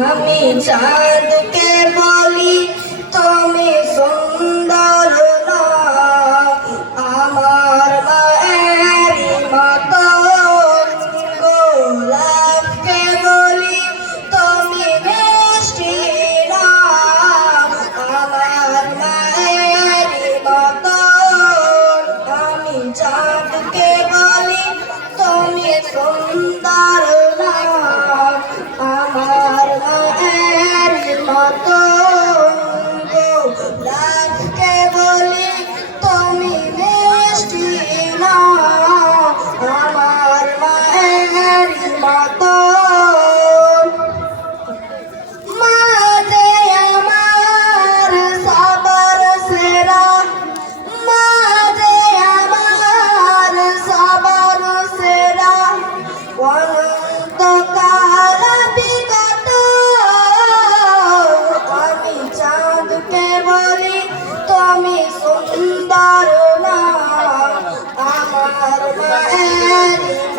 আমি চাঁদকে বলি তুমি সুন্দর আমার মায়ের মত গোলাপকে বলি তুমি মিষ্টি আমার মায়ের মত আমি চাঁদকে বলি তুমি সুন্দর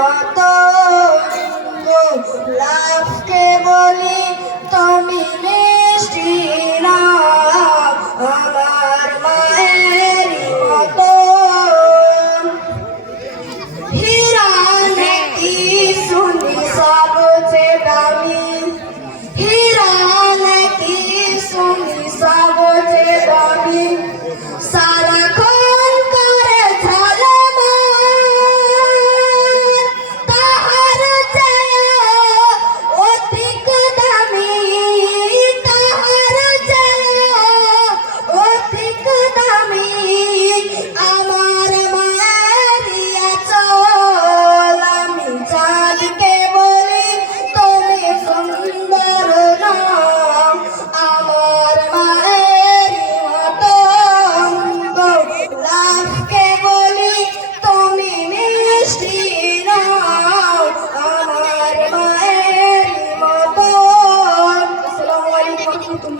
কত লাভকে বলি তুমি